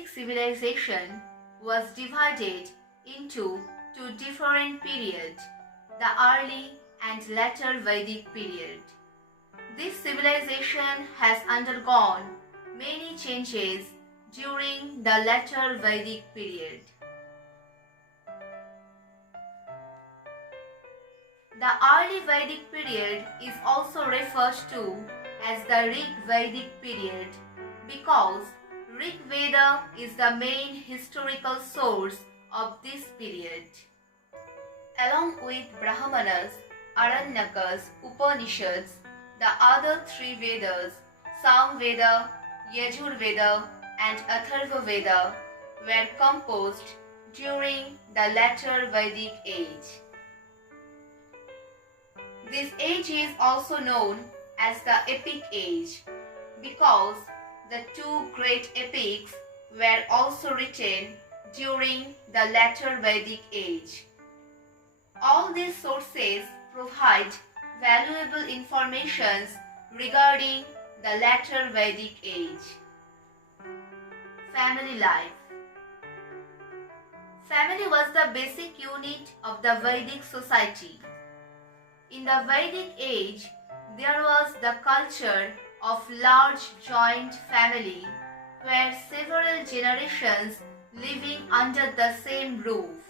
Vedic civilization was divided into two different periods, the early and later Vedic period. This civilization has undergone many changes during the later Vedic period. The early Vedic period is also referred to as the Rig Vedic period because Rig Veda is the main historical source of this period. Along with Brahmanas, Aranyakas, Upanishads, the other three Vedas, Samveda, Yajurveda and Atharva Veda were composed during the latter Vedic age. This age is also known as the Epic Age because the two great epics were also written during the latter Vedic age. All these sources provide valuable information regarding the latter Vedic age. Family life. Family was the basic unit of the Vedic society. In the Vedic age, there was the culture of large joint family where several generations living under the same roof.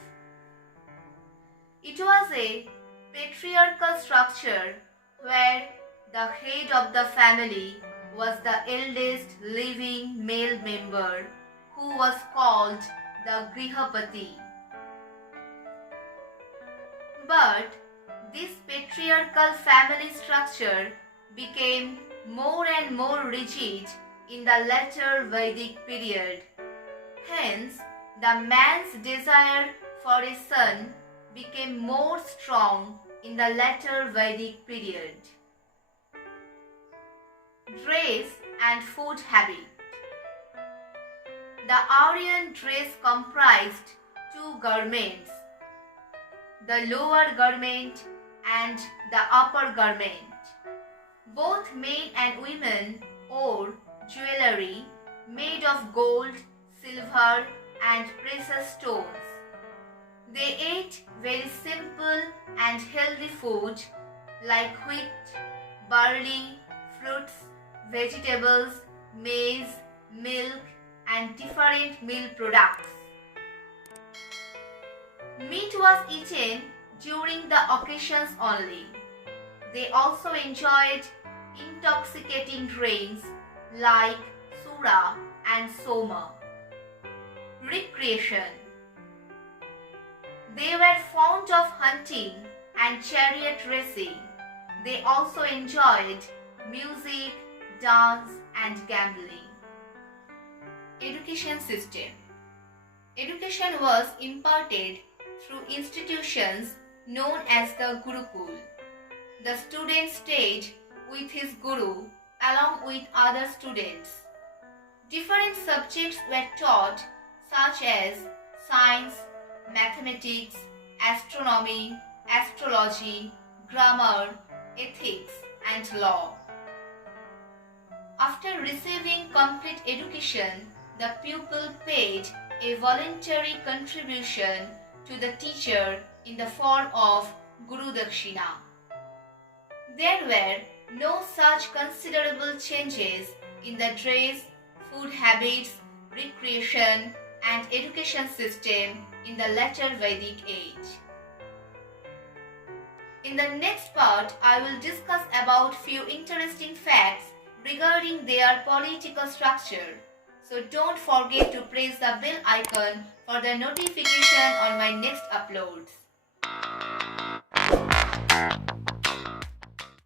It was a patriarchal structure where the head of the family was the eldest living male member who was called the Grihapati. But this patriarchal family structure became more and more rigid in the later Vedic period. Hence, the man's desire for a son became more strong in the later Vedic period. Dress and food habit. The Aryan dress comprised two garments, the lower garment and the upper garment. Both men and women wore jewelry made of gold, silver and precious stones. They ate very simple and healthy food like wheat, barley, fruits, vegetables, maize, milk and different milk products. Meat was eaten during the occasions only. They also enjoyed intoxicating drinks like Sura and Soma. Recreation. They were fond of hunting and chariot racing. They also enjoyed music, dance and gambling. Education system. Education was imparted through institutions known as the Gurukul. The student stayed with his guru along with other students. Different subjects were taught such as science, mathematics, astronomy, astrology, grammar, ethics and law. After receiving complete education, the pupil paid a voluntary contribution to the teacher in the form of Guru Dakshina. There were no such considerable changes in the dress, food habits, recreation and education system in the later Vedic age. In the next part, I will discuss about few interesting facts regarding their political structure. So don't forget to press the bell icon for the notification on my next uploads.